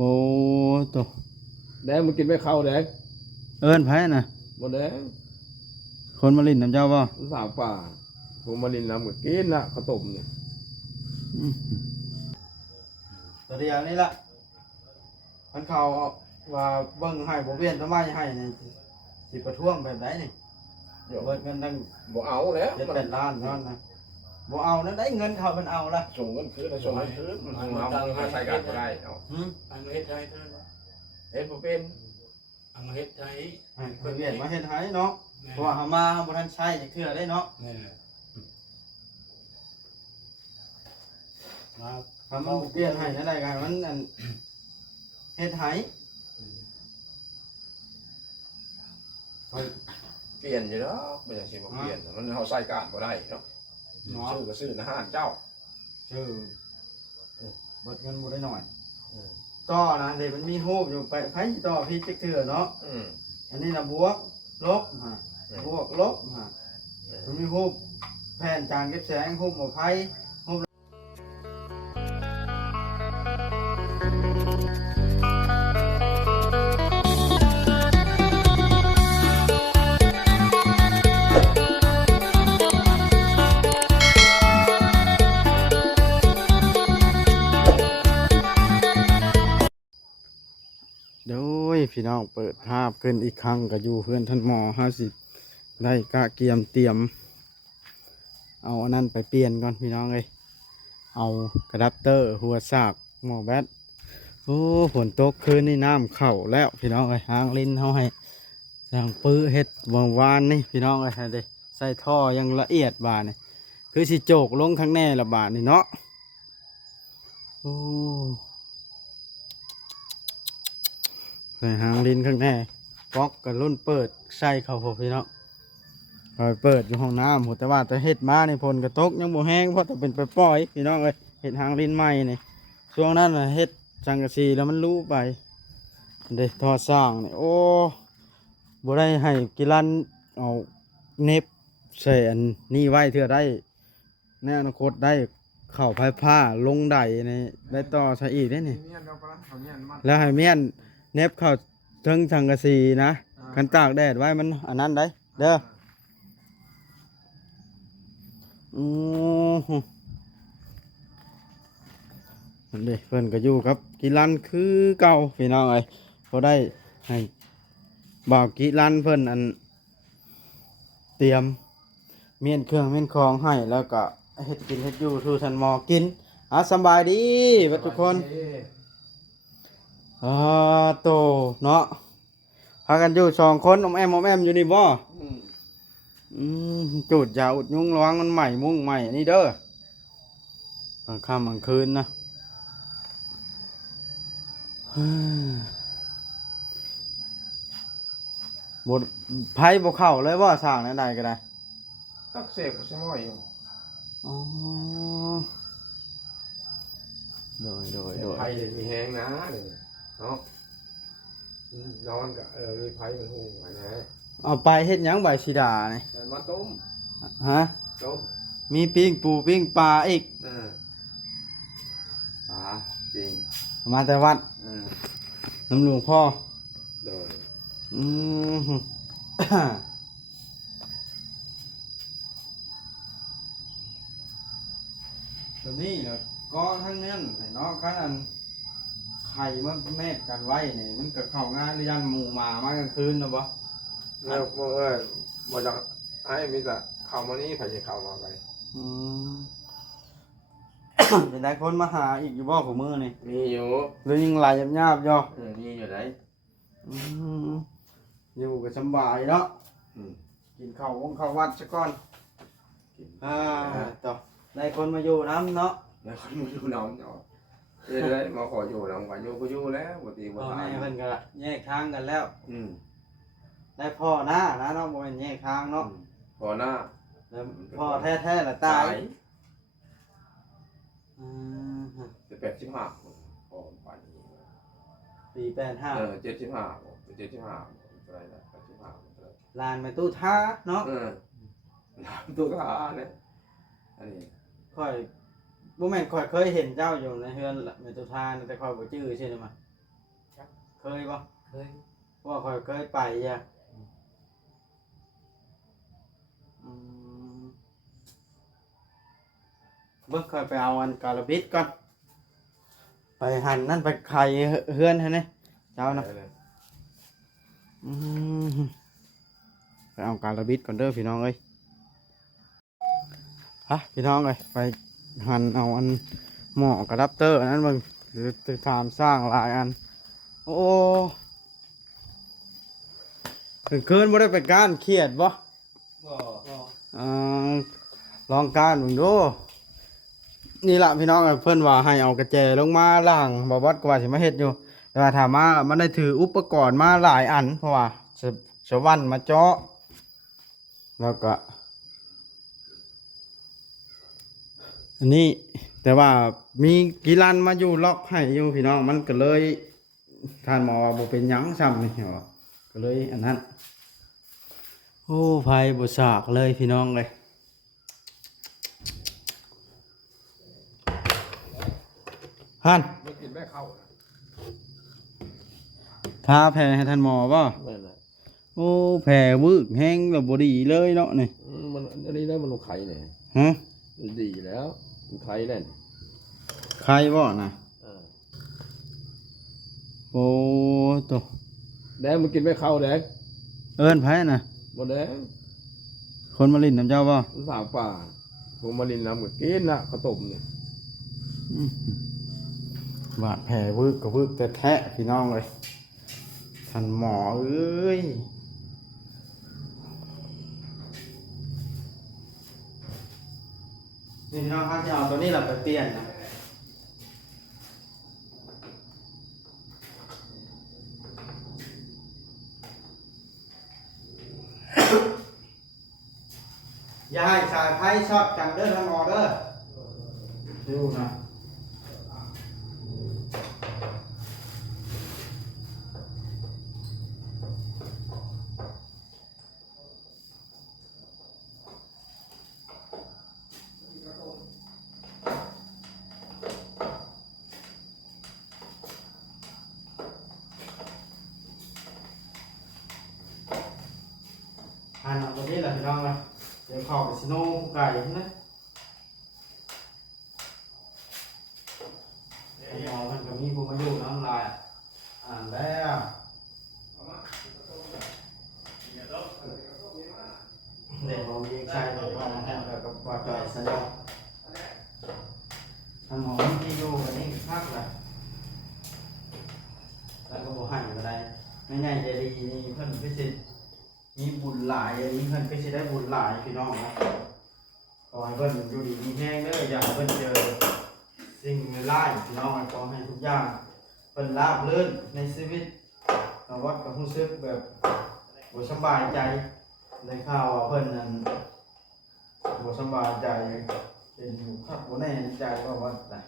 โอ้ตัวแดงมันกินไม่เข้าแดงเอิ้นไผน่ะบ่แดงคนมาลิ้นน้ำเจ้าบ่ สาวป่าผมมาลินน้ำก็กินละข้าวต้มเนี่ย ตัวเดียวนี่ล่ะมันเขาว่าเบิ่งให้บ่เวียนทำไมให้นี่สิประท้วงแบบใดนี่เดี๋ยวเบิดเงินตั้ง บ่เอาแล้ว 7-8 ล้านนั่นนะบ่เอานะได้เงินเขามันเอาละ ส่งเงินคืนส่งเงินคืนมันเอามาใส่กันก็ได้เอา อันเฮ็ดไทยเท่านั้น เฮ็ดบ่เป็น อันเฮ็ดไทย ให้เพิ่นเวียนมาเฮ็ดให้เนาะเพราะว่าเฮามาเฮาบ่ทันใช้จักเทื่อได้เนาะ นี่แหละมา ถ้ามันเปลี่ยนให้ได้ก็ให้มันอันเฮ็ดให้ เปลี่ยนอยู่แล้วไม่ใช่สิบ่เปลี่ยนมันเฮาใส่การบ่ได้เนาะ เนาะ ซื้อก็ซื้อนะฮานเจ้า ชื่อเบิดเงินบ่ได้หน่อยต่อนะเดี๋ยวมันมีรูปอยู่ไปไผสิต่อพี่จักเทื่อเนาะ อันนี้นะบวกลบฮะบวกลบฮะมันมีรูปแผ่นจานเก็บแสงรูปหมอไผ่รูปโดยพี่น้องเปิดภาพขึ้นอีกครั้งก็อยู่เพื่อนท่านหมอ50ได้กะเกียมเตรียมเอาอันนั้นไปเปลี่ยนก่อนพี่น้องเลยเอากระดับเตอร์หัวซากหมอแบตโอ้ฝนตกคืนนี่น้ำเข้าแล้วพี่น้องเลยหางลิ้นเขาให้สั่งปื้อเฮ็ดวานนี่พี่น้องเลยเด้ใส่ท่อยังละเอียดบาดนี่คือสิโจกลงข้างแน่ละบาดนี่เนาะโอ้ใส่หางลิ้นข้างแน่ก๊อกกับรุ่นเปิดใส่เข้าพอพี่น้องเปิดอยู่ห้องน้ำแต่ว่าแต่เฮ็ดมาในพลกระตกยังบ่แห้งเพราะแต่เป็นไปปล่อยพี่น้องเลยเฮ็ดหางลิ้นใหม่นี่ช่วงนั้นน่ะเฮ็ดสังกะสีแล้วมันรู้ไปเด้ทอสร้างนี่โอ้บ่ได้ให้กิรันเอาเน็บใส่อันนี้ไว้เทื่อได้ในอนาคตได้เข้าไฟผ้าลงได้นี่ได้ต่อใช้อีกได้นี่แล้วให้เมียนเน็บเข้าถึงสังกะสีนะกันตากแดดไว้มันอันนั้นได้เด้อนั่นเด้เพิ่นก็อยู่ครับกิรันคือเก่าพี่น้องเอ้ยพอได้ให้บอกกิรันเพิ่นอันเตรียมเมียนเครื่องเมียนของให้แล้วก็เฮ็ดกินเฮ็ดอยู่ทูทันหมอกินสำบายดีเบัดทุกคนโตเนาะพากันอยู่2คนอมแอมอยู่นี่บ่จูดยาอุดยุงระวังมันใหม่มุ่งใหม่นี่เด้อกลางค่ำกลางคืนนะบดไพ่บกเข้าเลยว่าสร้างได้ก็ได้ สักเสกใช่ไหมอยู่ อ๋อโดย ไผ่มีแห้งนะเนาะนอนกับมีไผ่มันหูไว้นะ เอาไปเฮ็ดหยังใบสีดาเนี่ย แต่มาต้ม ฮะ ต้ม มีปิ้งปูปิ้งปลาอีก ปิง มาแต่วัดน้ำหลวงพ่อ โดย อืม ตัวนี้เนาะก็ทั้งนั้นเนาะกันอันไข่มันแม่กันไว้เนี่ยมันก็เข้าง่ายหรือยังหมู่หมามากลางคืนนะบ่ แล้วบ่จะให้มีแต่เข้ามานี่ไผ่จะเข้ามาไป อืม เป็นได้คนมาหาอีกอยู่บ่ของมือนี่ มีอยู่ หรือยังไหลหยาบๆอยู่ มีอยู่ไหน อืมอยู่ก็สำบายเนาะ กินข้าววัดซะก่อนต่อได้คนมาอยู่น้ำเนาะ แล้วคนมาอยู่น้องเนาะเลยมาขออยู่น้องก็อยู่แล้วปกติบ่ พ่อ ทา แม่ น เพิ่นก็แยกทางกันแล้ว ได้พ่อหน้านะเนาะบ่แม่นแยกทางเนาะ พอหน้า แล้วพ่อแท้ๆล่ะตายอืม จะ85พอไป ปี85 75อะไรนะ85 ลานไปตู้ท่าเนาะ ตัวขาเนี่ยอันนี้ ค่อยบ่แม่นค่อยเคยเห็นเจ้าอยู่ในเฮือนแม่ตู้ท่าแต่ค่อยบ่จื้อใช่ไหม เคยบ่ เคย ว่าข่อยเคยไปจ้ะอืมเบิ่งค่อยไปเอาอันกาลบิดก่อนไปหั่นนั่นไปไข่เฮือนหั่นนี่เจ้านะอืมไปเอากาลบิดก่อนเด้อพี่น้องเอ้ยฮะพี่น้องเอ้ยไปหั่นเอาอันหม้อกระดับเตอร์อันนั้นเบิ่งหรือจะทำสร้างหลายอันโอ้คืนบ่ได้ไปก้านเครียดบ่ บ่ อ่าลองการมึงดูนี่ล่ะพี่น้องเพิ่นว่าให้เอากระแจลงมาล่างบ่วัดก็ว่าสิมาเฮ็ดอยู่แต่ว่าถ้ามามันได้ถืออุปกรณ์มาหลายอันเพราะว่าสวรรค์มาเจาะแล้วก็อันนี้แต่ว่ามีกีรันมาอยู่ล็อกให้อยู่พี่น้องมันก็เลยท่านหมอว่าบ่เป็นหยังซ้ำนี่เหรอก็เลยอันนั้นโอ้ไผบ่สากเลยพี่น้องเลยฮัน ไม่กินไม่เข้านะ ทาแผลให้ท่านหมอป่ะ นั่นแหละ โอ้แผลวึกแห้งแล้วบ่ดีเลยเนาะนี่ มันอันนี้นะมันลงไข่เนี่ย ฮะ มันดีแล้วมันไข่แน่น ใครบ่น่ะ อ่า โอ้โต แดงมันกินไม่เข้าแดง เอิ้นไผน่ะ บนแดง คนมาลิ้นน้ำเจ้าบ่ มันสามป่าผมมาลินน้ำกับกินนะข้าวต้มเนี่ย อื้อหือบาดแผลวึกก็วึกแต่แท้พี่น้องเลยท่านหมอเอ้ยนี่พี่น้องครับจะเอาตัวนี้ล่ะไปเปลี่ยนนะ อย่าให้สายไพ่ช็อตกันเด้อทั้งหมอเด้อดูนะหันเอาตัวนี้แหละพี่น้องเลยเดี๋ยวเข้าไปสโน่ไก่นะหมอมันก็มีผู้มาอยู่น้ำลายอ่านแล้วเด็กผมยิงใช่เลยว่านะฮะแล้วก็ปล่อยจ่อยสนองท่านหมอที่อยู่กันนี่พักละแล้วก็บอกให้ก็ได้ไม่ง่ายใจดีนี่เพิ่นพิเศษมีบุญหลายอันนี้เพิ่นก็สิได้บุญหลายพี่น้องนะขอให้เพิ่นอยู่ดีมีแห้งเด้ออย่าให้เพิ่นเจอสิ่งร้ายพี่น้องขอให้ทุกอย่างเพิ่นราบรื่นในชีวิตแต่ว่าก็รู้สึกแบบบ่สบายใจได้ข่าวว่าเพิ่นนั้นบ่สบายใจเป็นอยู่ครับบ่แน่ใจว่าได้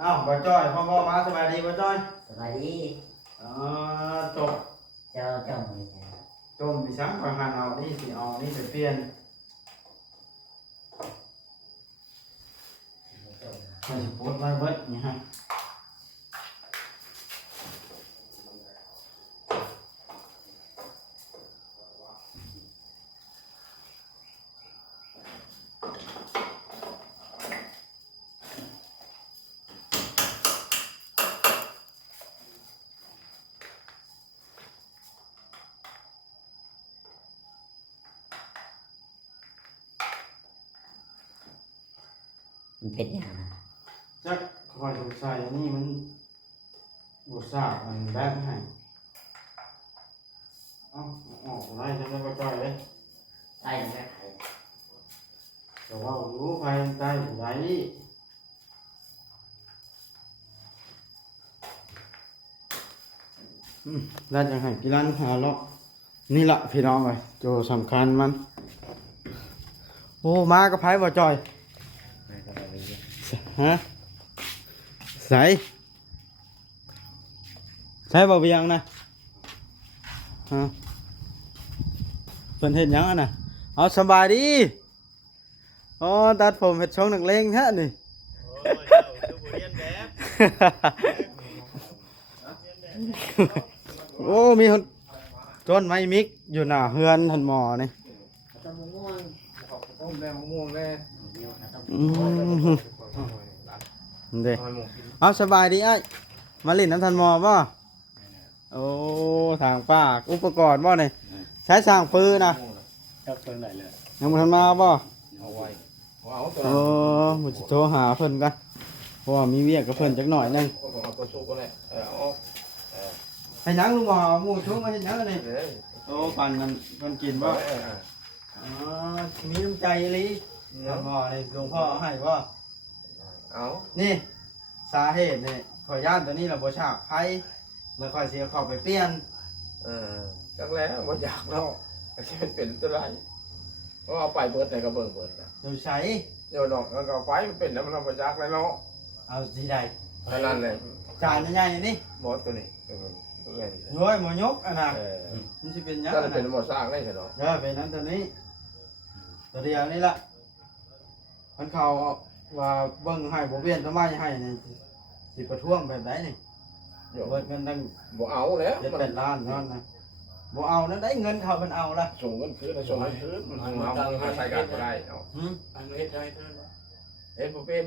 อ้าวบ่จ้อยพ่อมาสบายดีบ่จ้อย สบายดี จบ เจ้ามือจ้ะ จมปีช้างประหารเอานี่สิเอานี่ไปเปลี่ยนมันจะปวดไว้เบิดนี่ฮะมันเป็นอย่างนะ จักคอยสงสัยนี่มันบทสาบมันแบกให้เอ้าออกได้จะได้บ่จ้อยเลย ใต้แม่ไข่ แต่ว่ารู้ไปใต้ผู้ใดแล้วจะให้กีฬาหาเลาะนี่ละพี่น้องเลยโจสำคัญมันโอ้มากับไผบ่จ้อยฮะใส่บ่เบียงนะฮะเพิ่นเฮ็ดหยังอะน่ะเอาสบายดีอ๋อตัดผมเฮ็ดช่องนักเลงแท้นี่ ยเจ้าคือบ่เรียนแบบ โอ้มีคนต้นไม้มิกอยู่หน้าเฮือนท่านหมอนี่ ต้นมะม่วง ต้มแดงมะม่วงแน่ อืมเด้เอาสบายดีไอ้มาเล่นน้ำท่านหมอป่ะโอ้ทางปากอุปกรณ์ป่ะนี่ใช้สร้างปืนนะ จับเพิ่นได้เลย ยังบ่ทันมาป่ะ เอาไว้เอาตัว โอ้ผมจะโทรหาเพิ่นกันเพราะว่ามีเวียกกับเพิ่นจักหน่อยหนึง เอาตัวชุกก็เลยเอา ให้หยังลุงหมอหมูชุบมาเฮ็ดหยังอันนี่ เลย โอ้ปันมันมันกินบ่อ๋อมีน้ำใจอีหลีท่านหมอนี่หลวงพ่อเอาให้บ่ เอา นี่สาเหตุนี่ข่อยย่านตัวนี้เราบ่ฉากไผแล้วข่อยสิเอาเข้าไปเปลี่ยน จักแล้วบ่อยากเนาะจะเป็นตัวไรเพราะเอาไปเบิดไหนก็เบิ่งเบิดนะ ดูใช้ เดี๋ยวเนาะแล้วก็เอาไปมันเป็นแล้วมันเอาไปจักแล้วเนาะ เอาสิได้ แค่นั้นเลย จานใหญ่ๆนี่ หมดตัวนี้ตัวนี้ โอ้ยหมอยกอันน่ะ เออ มันสิเป็นหยัง ถ้า อัน เป็ น่ะ นหมดสร้างได้ใช่เนาะ เป็นนั้นตัวนี้ ตัวเดียวนี่ล่ะมันเขาว่าเบิ่งให้บ่เวียนทำไมให้นี่สิประท้วงแบบใดนี่ เดี๋ยว เบิดเงินตั้ง บ่เอาแล้วมัน 7-8ล้านเท่านั้นนะบ่เอานั้นได้เงินเขามันเอาละ ส่งเงินคืนส่งเงินคืนมันเอามาใช้การก็ได้เอา อังเฮ็ดไทยเท่านั้น เฮ็ดบ่เป็น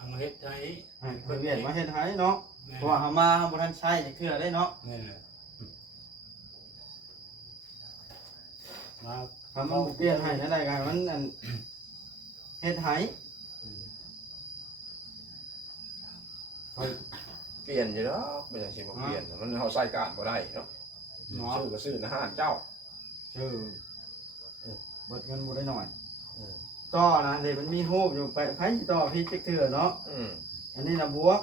อังเฮ็ดไทย ให้เพิ่นเวียนมาเฮ็ดให้เนาะเพราะว่าเฮามาเฮาบ่ทันใช้จักเทื่อได้เนาะ นี่แหละมา ถ้ามันบ่เปลี่ยนให้ได้ก็ให้มันอันเฮ็ดให้ เปลี่ยนอยู่เนาะไม่ใช่สิบ่เปลี่ยนมันเฮาใช้การบ่ได้เนาะ เนาะ ซื้อก็ซื้อนะฮะเจ้า ชื่อเบิดเงินบ่ได้หน่อย อืม ต่อนะเดี๋ยวมันมีรูปอยู่ไปไผสิต่อพี่จักเทื่อเนาะ อืม อันนี้น่ะบวก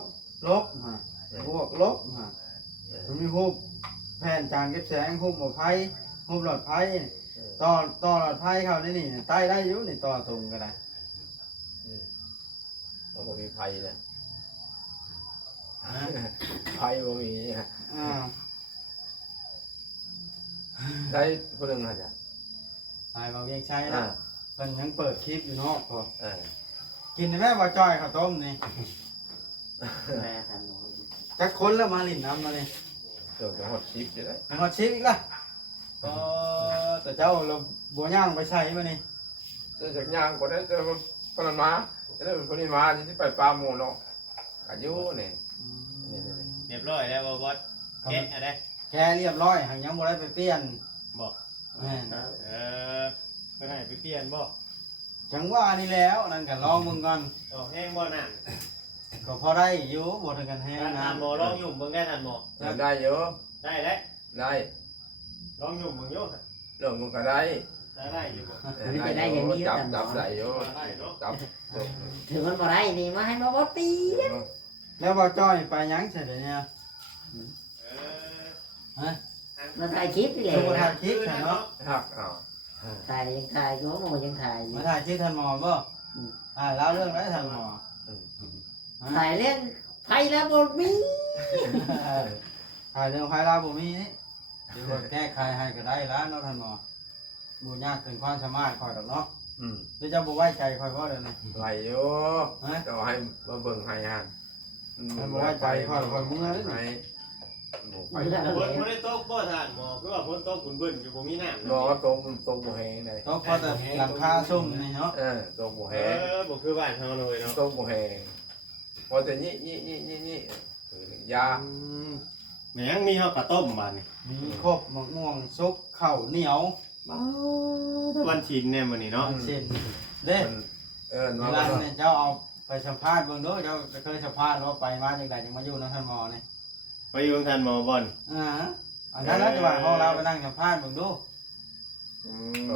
ลบฮะบวกลบฮะมันมีรูปแผ่นจานเก็บแสงรูปหมอไผรูปหลอดไผต่อหลอดไผเข้าในนี่ใต้ได้อยู่นี่ต่อตรงก็ได้ มันบ่มีไผเลย นะ ไผบ่มี อ่า ได้ผู้นึงน่ะจ้ะ ตายมาเวียงชัย อ่า นะเพิ่นยังเปิดคลิปอยู่เนาะพอ เออ กินได้แม่บ่จ้อยข้าวต้มนี่ แม่ทำหนู จักคนแล้วมาลิ้นน้ำมานี่ เดี๋ยวจะฮอด10จะได้ มันฮอดชิปอีกล่ะก็แต่เจ้าเราบ่ย่างไปใช้มานี่ จะจากย่างก็ได้จะคนนั้นมาจะได้คนนี้มาที่ไปปลาหมูเนาะอายุนี่นี่ เรียบร้อยแล้วบ่บอสแกะอะไร แกเรียบร้อยหังยังบ่ได้ไปเปลี่ยน บอก แม่น เพิ่นให้ไปเปลี่ยนบ่ จังว่านี่แล้วนั่นก็ลองมึงก่อน อ๋อแห้งบ่น่ะ ก็พอได้อยู่บ่ถึงกันแห้ง ท่าน นะ หมอลองยุ่มเบิ่งได้ท่านหมอ ได้เยอะ ได้แล้ว ได้ ลองยุ่มเบิ่งอยู่ เรื่องมันก็ได้ ได้อยู่บ่ จับได้เยอะ ได้เนาะ จับ ถึงมันบ่ได้นี่มาให้มาบดปี แล้วบ่จ้อยไปหยังใช่เดี๋ยวนี้ เออ มาถ่ายคลิปนี่แหละ คือบ่ถ่ายคลิปใช่เนาะ หักเอา ถ่ายยังถ่ายโยมยังถ่าย มาถ่ายคลิปท่านหมอบ่เล่าเรื่องได้ท่านหมอ ถ่ายเล่นไทยแล้วบดมี ถ่ายเรื่องไฟลาบ่มีนี่เดี๋ยวแก้ไขให้ก็ได้แล้วเนาะท่านหมอบ่ยากเกินความสามารถข่อยดอกเนาะหรือจะบ่ไว้ใจข่อยบ่เด้อนี่ ไหลเยอะก็ให้มาเบิ่งให้ฮะให้ ฝนบ่ได้ตกบ่ท่านหมอคือว่าฝนตกบุญๆอยู่บ่มีน้ำ รอตรงบ่แห้งเลย ก็พอแต่หลังคาซุ่มนี่เนาะ ตรงบ่ เอ แห้ง บ่คือบ้านเฮาเลยเนาะ ตรงบ่แห้งพอแต่นี่ยา แหมยังมีเฮาก็ต้มบาดนี่ มีครบมะม่วงซุกข้าวเหนียว วันชินแน่มื้อนี้เนาะ เส้นเด้ น เวลาเนี่ยเจ้าเอาไปสัมภาษณ์เบิ่งเด้อเจ้าเคยสัมภาษณ์ว่าไปมาจังไดจังมาอยู่นำท่านหมอนี่ ไปอยู่ท่านหมอบ่อน อันนั้นแล้วจะว่าของเราไปนั่งสัมภาษณ์เบิ่งดู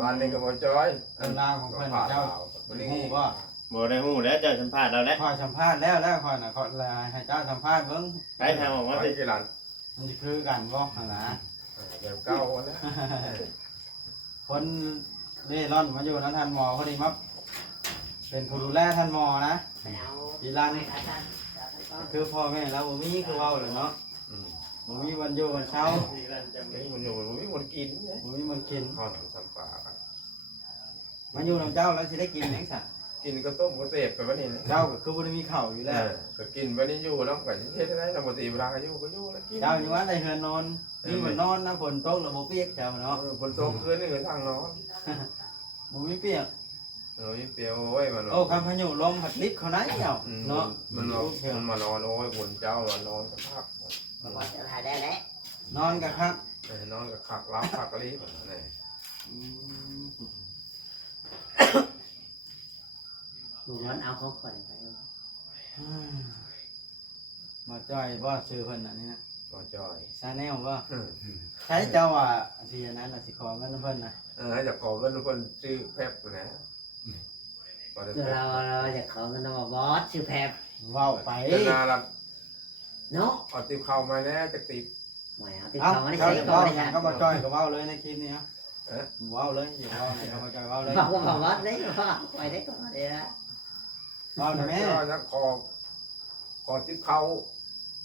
อันนี้ก็บ่จอย เรื่องราวของเพิ่นเจ้าฮู้บ่ บ่ได้ฮู้แล้วเจ้าสัมภาษณ์เราแล้ว ค่อยสัมภาษณ์แล้วค่อยน่ะขอให้เจ้าสัมภาษณ์เบิ่ง ไปทางออกมา มา สิ ที่กี่หลัง มันสิคือกันบ่หั่นน่ะ แบบเก่าแล้ว คนเร่ร่อนมาอยู่นั้นท่านหมอพอดีมับเป็นผู้ดูแลท่านหมอนะ ไปเอา อีรัน ไม่ขาดท่าน คือพ่อแม่เราบ่มีคือเว้าเลยเนาะบ่มีวันอยู่วันเช้า นี่ร้านจำ นี่ นี้ มันอยู่มันมีคนกินเนี่ย บ่มีมันกิน ข้าวสัมปลากัน มาอยู่นํเจ้าแล้วสิได้กินหยังซะ กินก็ต้มก็เสพไปวันนี้นะ เจ้าก็คือบ่ได้มีข้าวอยู่แล้ว ก็กินไปนี่อยู่แล้วก็เฮ็ดได้นำบ่ตีเวลาก็อยู่แล้วกิน เจ้าอยู่ว่าได้เฮือนนอนนี่มันนอนนะฝนตกแล้วบ่เปียกเจ้าเนาะ ฝนตกคืนนี่ก็ทางนอน บ่มีเปียก มีเปียวโอ้ยมัน โอ้คำพายุลมผัดลิบเขาไหนเจ้าเนาะ มันมานอนโอ้ยฝนเจ้านอนก็พัก บอกว่าจะถ่ายได้แล้ว นอนกันครับ นอนก็คักรับคักกะลีนี่ ลุงมันเอาของข่อยไป มาจ้อยบ่ชื่อเพิ่นอันนี้นะ บ่จอย ซาแนลบ่ใช้เจ้าว่าสิอันนั้นน่ะสิขอเงินเพิ่นน่ะ ให้จะขอเงินเพิ่นซื้อแป๊บนะบ่ได้ เดี๋ยวเราจะขอเงินมาบอสชื่อแพบ เว้าไป นาละ เนาะ เอาติบเข้ามาแล้วจะติบ หมายเอาติด เอ้า ทองไม่ได้ เจ้า ใช้ จะ ก่อ เว้าน เลยค่ะ ก็บ่จ้อยก็เว้าเลยในคลิปนี้ฮะเว้าเลยอย่าเว้าให้บ่จ้อยเว้าเลย บอกว่าบอกบอสได้ว่าไปได้ก่อนเลยนะ เว้าได้แม่ จะขอติบเข้า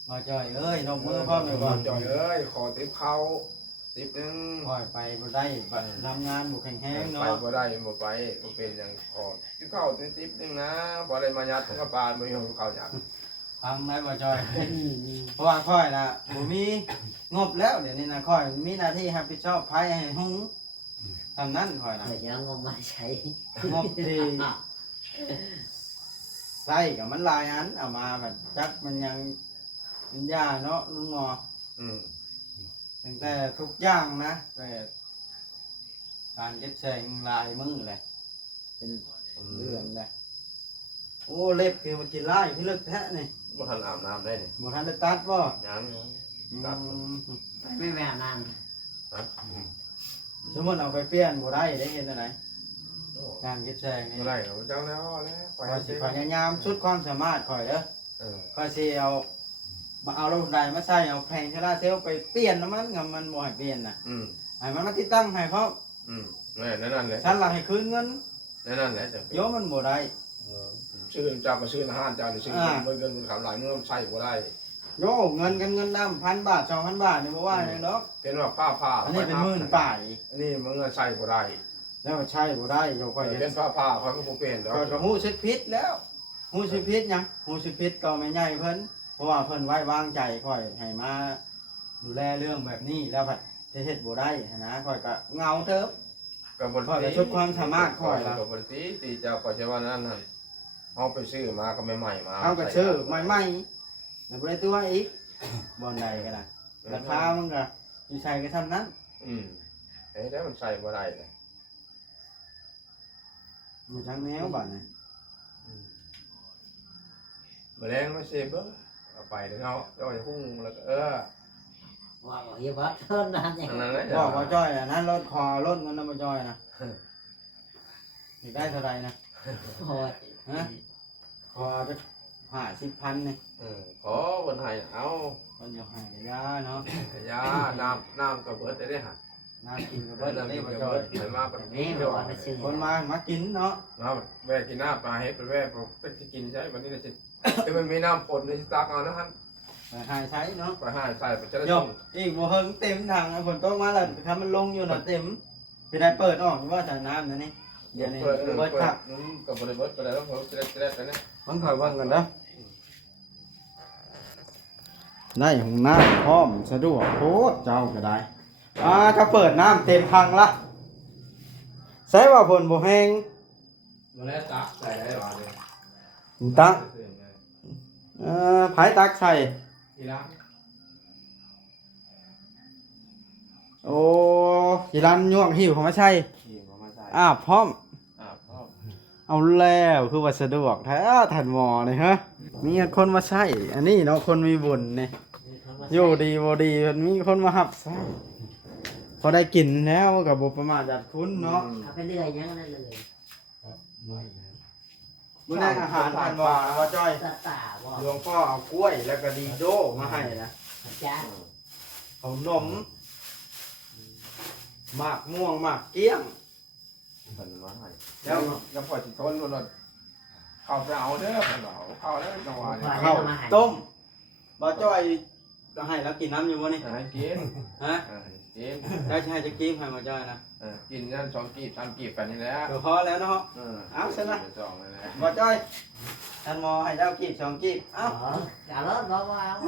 บ่จ้อยเอ้ยนกมือพร้อมเลยบ่ บ่จอยเอ้ยขอติบเข้าติบนึง ค่อยไปบ่ได้บัดทำงานบ่แข็งแรง ไป เนาะ บ่ได้บ่ไปบ่เป็นหยังขอติบเข้าติบนึงนะบ่ได้มายัดของกระปานบ่อยู่เข้ายัด ฟังได้บ่จ้อยเพราะว่าค่อยน่ะบ่มีงบแล้วเดี๋ยวนี้นะค่อยมีหน้าที่รับผิดชอบภัยให้หุงทำนั้นค่อยน่ะ เดี๋ยวจะเอางบมาใช้ งบที่ใส่กับมันหลายอันเอามาแบบจักมันยังเป็นยาเนาะลุงหมอ ตั้งแต่ทุกอย่างนะแต่การเก็บแสงลายมึงแหละเป็นเดือนแหละโอ้เล็บคือมันกินไล่พี่เลิกแท้นี่ บ่ทันอาบน้ำได้นี่ หมดทันได้ตัดบ่ ยัง อืม ไม่แม่นาน สมมติเอาไปเปลี่ยนบ่ได้ได้เห็นอะไรการเก็บแสงนี่ บ่ได้เอาเจ้าแล้วไป คอยสิพยายามสุดความสามารถคอยเด้อคอยสิเอามาเอารถไดมาใส่เอาแผงโซล่าร์เซลล์ไปเปลี่ยนน้ำมันกับมันบ่ให้เปลี่ยนน่ะให้มันมาติดตั้งให้เพราะ นั่นแหละ ฉันละให้คืนเงิน นั่นแหละจะ โยมมันบ่ได้ ชื่อเจ้าก็ชื่ออาหารเจ้าหรือชื่อเงินขำหลายเมื่อใส่บ่ได้ โยเงินกันเงินดำ1,000 บาท 2,000 บาทนี่บ่ว่าหยังดอก เป็นว่าผ้า อันนี้เป็นหมื่นป่าย อันนี้มึงใส่บ่ได้ แล้วก็ใช้บ่ได้โยค่อย เป็นผ้าเขาก็บ่เป็นดอก ก็ฮู้สึกผิดแล้วฮู้สึกผิดหยังฮู้สึกผิดก็แม่ใหญ่เพิ่นเพราะว่าเพิ่นไว้วางใจค่อยให้มาดูแลเรื่องแบบนี้แล้วบัดเฮ็ดบ่ได้นะค่อยก็เหงาเถิบ กับบริตีตีเจ้าก็ใช่ว่านั่นนั่นเอาไปซื้อมาก็ใหม่มา เอาก็ซื้อใหม่ๆแล้วบ่ได้ตัวอีกบ่อนใดก็ได้ราคามันก็อยู่ใช้ก็เท่านั้น แล้วมันใส่บ่ได้เลย อยู่ทางแนวบัดนี้ แมลงมาเซเบิ้งเอาไปเนาะแล้วจะพุ่งแล้วก็ว่าบอกอย่าบอสเท่านั้นอย่าง นั่นแหละ บอกบ่จ้อยอันนั้นรถคอรถเงินนำบ่จ้อยนะได้เท่าไหร่นะ โอ้ย ฮะขอจะ50,000นี่ ขอคนไทยเอา มันอยู่ให้ยาเนาะ ยาน้ำก็เบิดได้ฮะ น้ำกินก็ เบิ เบิ ด ด น้ำ ได้ กิน บ่ ก็ จ้อ เบิ ย ดไปมาเป็น นี่ เดียว บอกไปซื้อ คนมากินเนาะ มาแวะกินน้ำปลาเฮ็ดไปแวะจะกินใช่วันนี้จะแต่มันมีน้ำฝนในสตาร์กเอานะฮะ ไปหาใช้เนาะ ไปหาใส่ไปจะได้ ยกอีกบ่เฮิงเต็มถังฝนตกมาแล้วถ้ามันลงอยู่น่ะเต็มพี่ได้เปิดออกว่าแต่น้ำนั่นนี่เดี๋ยวนี้ เปิด เบิดคัก กับบริเบิดไปแล้วเขาจะได้ไปนะ มันค่อยเบิ่งกันเด้อได้ห้องน้ำพร้อมสะดวกโคตรเจ้าก็ได้ถ้าเปิดน้ำเต็มพังละใส่ว่าฝนบ่แห้ง มาแล้วตักใส่ได้หรอเนี่ย ตักไผตักใส่ ทีละ โอ้ยีรันย่วงหิวเขามาใช่ ทีมาใส่ พร้อม พ่อ เอาแล้วคือว่าสะดวกแท้ทันหมอนี่ฮะมีคนมาใช้อันนี้เนาะคนมีบุญนี่อยู่ดีบ่ดีมันมีคนมาหับใช้พอได้กินแล้วก็บ่ประมาทจัดคุณเนาะ เอาไปเรื่อยยังนั่นเลย มื้อนั้นอาหารทันหมอว่าจ้อย ตาตาบอก หลวงพ่อเอากล้วยแล้วก็ดีโดมาให้นะ จ้า เอานมหมากม่วงหมากเกี้ยง เป็นว่าไงแล้วยังพอจิตทนมันเข้าไปเอาเด้อเข้าแล้วจังหวะนี้ ข้าวต้มบ่จ้อย ก็ให้แล้วกินน้ำอยู่บ่นี่ ให้กิน ฮะ กิน ได้ใช่จะกินให้มาจ้อยนะ กินนั่น2กีบ3กีบกันนี่แหละ ก็พอแล้วเนาะ เอาซะนะ สองเลยนะ มาจ้อยท่านหมอให้เจ้ากีบ2กีบเอ้า Cả lớp đó có áo.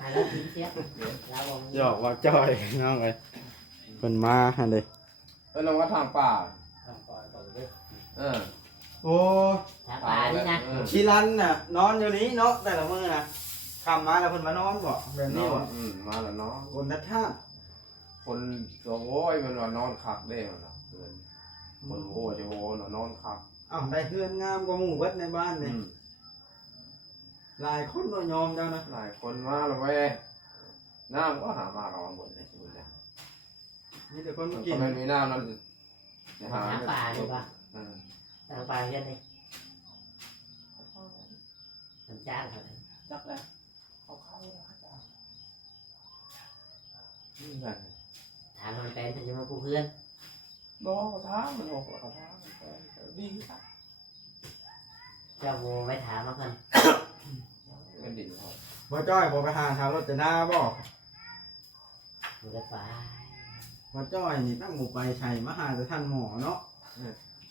Hai lớp chín chiếc. Lá bông. หยอกว่าจ้อยน้องเอ้ยเพิ่นมาหั่นเด้ ลงว่าทางป่า ทางปลายต่อเลย โอ้ Thả bà đi nè. ชีรันน่ะนอนอยู่นี้เนาะแต่ละมื้อน่ะค่ำมาแล้วเพิ่นมานอนบ่แบบนี้บ่ มาแล้วเนาะ คนนัดท่า คนตัวโอ้ยมันว่านอนคักเด้มันเนาะคนโอ้ยจะโอ้นอนคัก อ้าวได้เพื่อนงามกว่าหมู่เบิดในบ้านนี่หลายคนบ่ยอมเจ้านะ หลายคนมาแล้วเว้ยน้ำก็หามาเอาหมดในชีวิตแล้ว มีแต่คนมา ก็ กิน ไม่มีน้ำนั่นจะหา Thả bà đi ba. Thả bà lên đi. Làm cha rồi. จักแล้วเขาเข้าแล้วจ้ะนี่ไง Thả con tên thì cho cô Hương. บอกเขาท้ามันบอกเขาท้าดีครับ Cho vô mấy thả nó thân. เป็นดิ่งเขา บ่จ้อยบ่ไปหาทางรถจะหน้าบ่ Vô đất bà. บ่จ้อยนี่ตั้งหมู่ไปใช้มาหาแต่ท่านหมอเนาะ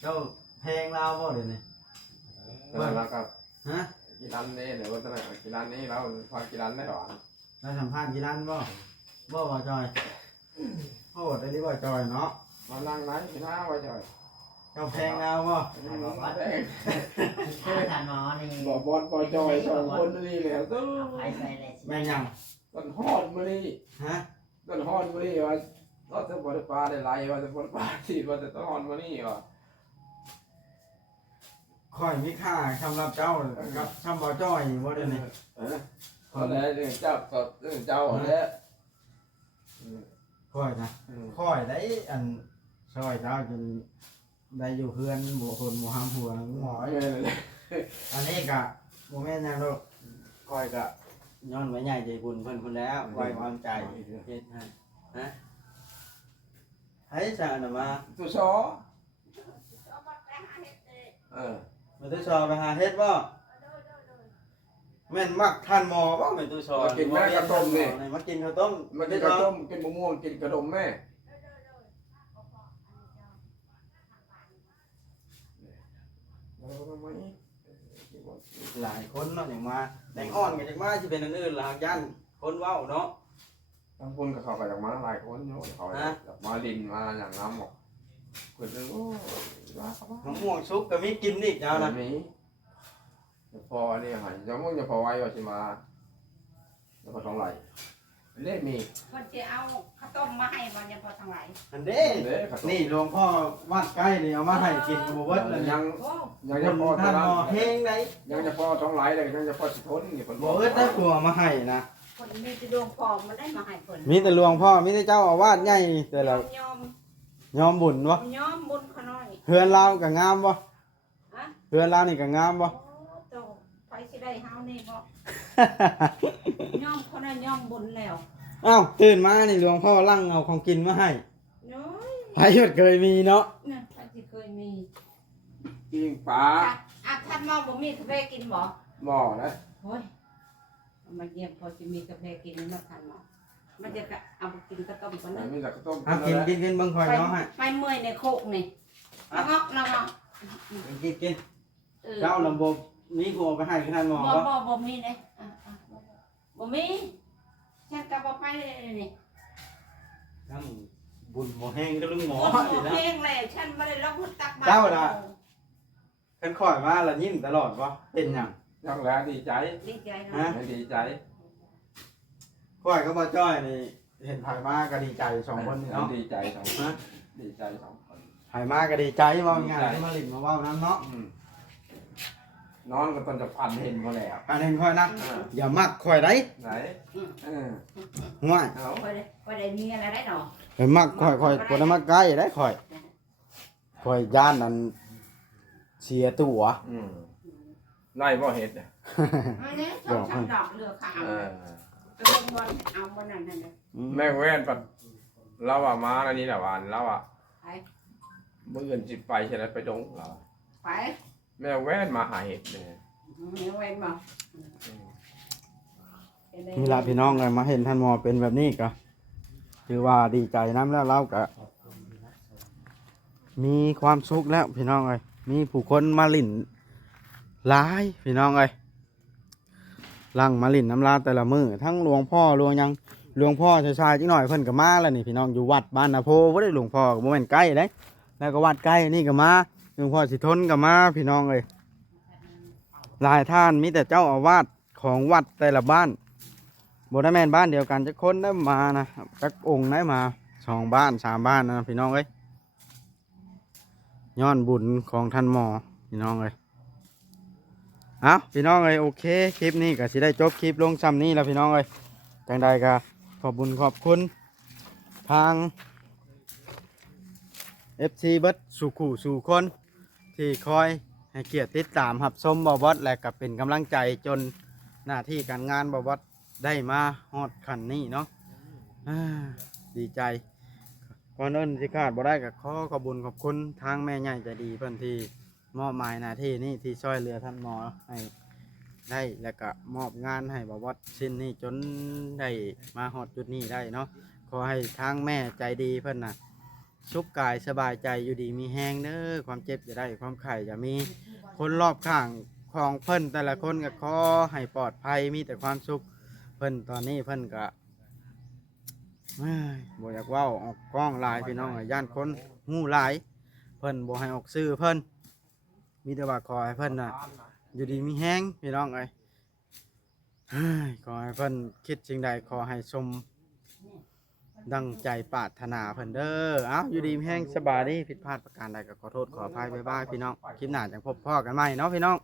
เจ้าแพงลาวบ่เดี๋ยวนี้ แล้วก็ ฮะ กีรันนี่เดี๋ยวว่าจะไหนกีรันนี่เราพอกีรันได้หรอ ได้สัมภาษณ์กี่ร้านบ่บ่จ้อยโอ้ได้ดีบ่จ้อยเนาะ มานั่งไหนพี่น้าไว้จ่อย เจ้าแพงลาวบ่ Thả thằng nó đi. บอกบอลปอจอยสองคนนี่แหละตู้ Ai say lên. แม่นยัง ต้นฮอดมือนี่ ฮะ ต้นฮอดมือนี่ว่าก็จะบอลปลาได้ไรว่าจะบอลปลาที่ว่าจะต้นฮอดมือนี่ว่า ข่อยมีค่าสำหรับเจ้ากับสำบ่จ้อยบ่เดี๋ยวนี้ ก็แล้วเจ้าก็เจ้าแล้ว ข่อยนะข่อยได้อันซอยเจ้าจนได้อยู่เพื่อนบ่คนบ่ห้ามหัวหมอ ไม่เลย อันนี้ก็บ่แม่นหยังดอกข่อยก็ย้อนไว้ใหญ่ใจบุญเพิ่นพุ่นแล้วไว้วางใจเฮ็ดให้ฮะให้ซะน่ะมา ตัวซอมาตู้ซอไปหาเฮ็ดบ่แม่นมักทานหมอบ่แม่นตู้ซอมากินข้าวต้ม มันกินกระต้มกินมะม่วงกินกระดมแม่ หลายคนเนาะอย่างมาแตงอ่อนก็จักมาสิเป็นอันอื่นล่ะยันคนเว้าเนาะ บางคนก็เข้าไปจากมาหลายคนเนาะเขาจากมาดินมาอย่างน้ำหมกคนนึงโอ้ว่าเขา มะม่วงสุกก็มีกินอีกเจ้านะ มีพอนี่หายจะมึงจะพอไว้ว่าสิมาแล้วก็ต้องไหลเล่มี คนจะเอาข้าวต้มมาให้บอลยังพอทั้งหลาย อันเด้นี่หลวงพ่อวัดใกล้นี่เอามาให้กินบ่เบิดเลย ยัง โอ้ ยังจะพอ ท่านหมอเฮงได้ ยังจะพอต้องไหลเลยยังจะพอสิทนนี่คน บ่เอิ้นได้กลัวมาให้นะ คนมีจะดวงพอมันได้มาให้คน มีแต่หลวงพ่อมีแต่เจ้าอาวาสใหญ่แต่ละ ยอม ยอมบุญบ่ ยอมบุญขน้อย เฮือนเราก็งามบ่ ฮะ เฮือนเรานี่ก็งามบ่ โอ้โตไปสิได้เฮานี่บ่ยอมคนนั้นยอมบุญแล้ว อ้าวตื่นมานี่หลวงพ่อลั่งเอาของกินมาให้ น้อย ไผยดเคยมีเนาะ นะไปสิเคยมี กินปลา ท่านมองบ่มีกาแฟกินบ่ หม้อนะ โอ้ยมาเยี่ยมพอสิมีกาแฟกินมาท่านมองมันจะเอาไปกินกระต้มกันนะ มีแต่ข้าวต้ม อ่ะกินเบิ่งข่อยเนาะให้ ไปเมื่อยในโคกนี่งอกนะงอก กินเจ้าลำบบนี้กูเอาไปให้ท่านหมอบ่ บ่มีเลยบ่มีฉันก็บ่ไปเลยนี่ ทั้งบุญบ่แห้งก็ลุงหมอ บ่ นี่นะ เพลงเลยฉันบ่ได้ลงมือตักบาตร เจ้าน่ะ คันข่อยมาละยิ้มตลอดบ่เป็นหยัง ยังแล้วดีใจ ดีใจ ฮะ นะ ดีใจ ข่อยก็บ่จ้อยนี่เห็นไผมาก็ดีใจสองคนนี่เนาะ ดีใจสอง ฮะ ดีใจสองคน ไผมาก็ดีใจเว้าง่ายๆมาลิ้นมาเว้านํเนาะ นอนก็ต้นจะพันเห็นมาแล้ว อันนี้ข่อยนะอย่ามักข่อยได้ ไหน ห่วย เอา บ่ได้มีอะไรได้เนาะ ข่อยมักข่อยบ่ได้มาใกล้ได้ข่อยย่านนั้นเสียตัว ไล่บ่เห็ด อันนี้ต้องทำดอกเรือขาวกระลงบอลเอาบนนั้นนั่นเลย แม่แว่นปัดเราอ่ะมาอันนี้แหละวันเราอ่ะ ไป เมื่อเงินจิบไปใช่ไหมไปดงเรา ไป แม่แว่นมาหาเห็ดเลย เนื้อเว้นบ่ไป นี่ละพี่น้องเลยมาเห็นท่านหมอเป็นแบบนี้ก็ถือว่าดีใจน้ำแล้วเราก็มีความสุขแล้วพี่น้องเลยมีผู้คนมาลิ่นหลายพี่น้องเลยลังมาลิ่นน้ำลาแต่ละมือทั้งหลวงพ่อหลวงยังหลวงพ่อชายๆจังหน่อยเพิ่นก็มาแล้วนี่พี่น้องอยู่วัดบ้านนาโพบ่ได้หลวงพ่อก็บ่แม่นใกล้เด้แล้วก็วัดใกล้นี่ก็มาหลวงพ่อสิทนก็มาพี่น้องเลยหลายท่านมีแต่เจ้าอาวาสของวัดแต่ละบ้านบ่ได้แม่นบ้านเดียวกันจักคนได้มานะจักองค์ได้มา2บ้าน3บ้านนะพี่น้องเอ้ยย้อนบุญของท่านหมอพี่น้องเอ้ยเอาพี่น้องเอ้ยโอเคคลิปนี้ก็สิได้จบคลิปลงซ้ำนี้แล้วพี่น้องเอ้ยจังใดก็ขอบคุญขอบคุณทาง FC เบิดสู่ขู่สู่คนที่คอยให้เกียรติติดตามรับชมบ่บอสและก็เป็นกำลังใจจนหน้าที่การงานบ่บอสได้มาฮอดขั้นนี้เนาะดีใจก่อนอื่นสิขาดบ่ได้ก็ขอขอบคุญขอบคุณทางแม่ใหญ่ใจดีเพิ่นที่มอบหมายหน้าที่นี้ที่ช่วยเหลือท่านหมอให้ได้แล้วก็มอบงานให้บ่บอสชิ้นนี้จนได้มาฮอดจุดนี้ได้เนาะขอให้ทางแม่ใจดีเพิ่นน่ะสุขกายสบายใจอยู่ดีมีแฮงเด้อความเจ็บจะได้ความไข้จะมีคนรอบข้างของเพิ่นแต่ละคนก็ขอให้ปลอดภัยมีแต่ความสุขเพิ่นตอนนี้เพิ่นก็บ่อยากเว้าออกกล้องหลายพี่น้องย่านคนหู้หลายเพิ่นบ่ให้ออกสื่อเพิ่นมีแต่ว่าขอให้เพิ่นน่ะอยู่ดีมีแฮงพี่น้องเอ้ยขอให้เพิ่นคิดสิ่งใดขอให้สมดังใจปรารถนาเพิ่นเด้อเอ้าอยู่ดีมีแฮงสบายดีผิดพลาดประการใดก็ขอโทษขออภัยบ๊ายบายพี่น้องคลิปหน้าจังพบพ่อกันใหม่เนาะพี่น้อง